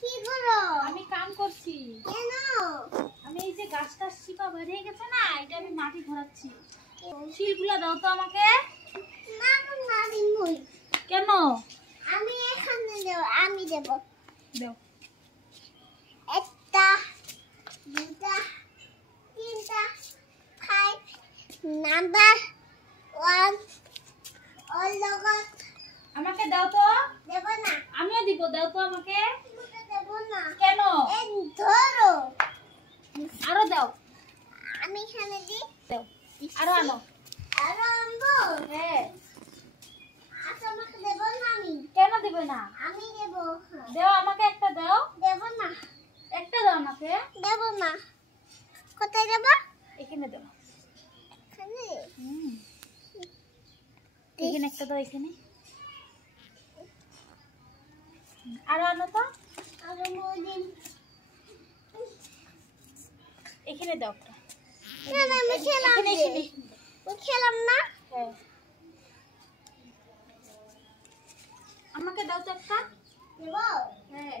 কি করো? আমি কাম করছি। কেন? আমি এই যে গাছটা শিপা বেরিয়ে গেছে না, এটা আমি মাটি ঘোরাচ্ছি। শিলগুলা দাও তো আমাকে। না না দিমুই। কেন? আমি এখানে দেব, আমি দেব। দাও। একটা, দুটা, তিনটা, 5 নাম্বার 1 অল লগত আমাকে দাও তো। দেব না। আমিও দিব, দাও তো আমাকে। তোমাকে দেব না। কেন? এই ধরো। আরো দাও। আমি এখানে দিই। দাও। আরো আনো। আরো আনবো? হ্যাঁ। আচ্ছা আমাকে দেব না আমি। কেন দিবে না? আমি দেব। দাও, আমাকে একটা দাও। দেব না। একটা দাও আমাকে। দেব না। কোথায় দেব? এখানে দাও। এখানে। এখানে একটা দাও, এখানে। আরো আনো তো। আরো মোদিন। এখানে দাও একটা। না আমি খেলাম না। আমি খেলাম না। হ্যাঁ। আমাকে দাও তো একটা। দেব? হ্যাঁ।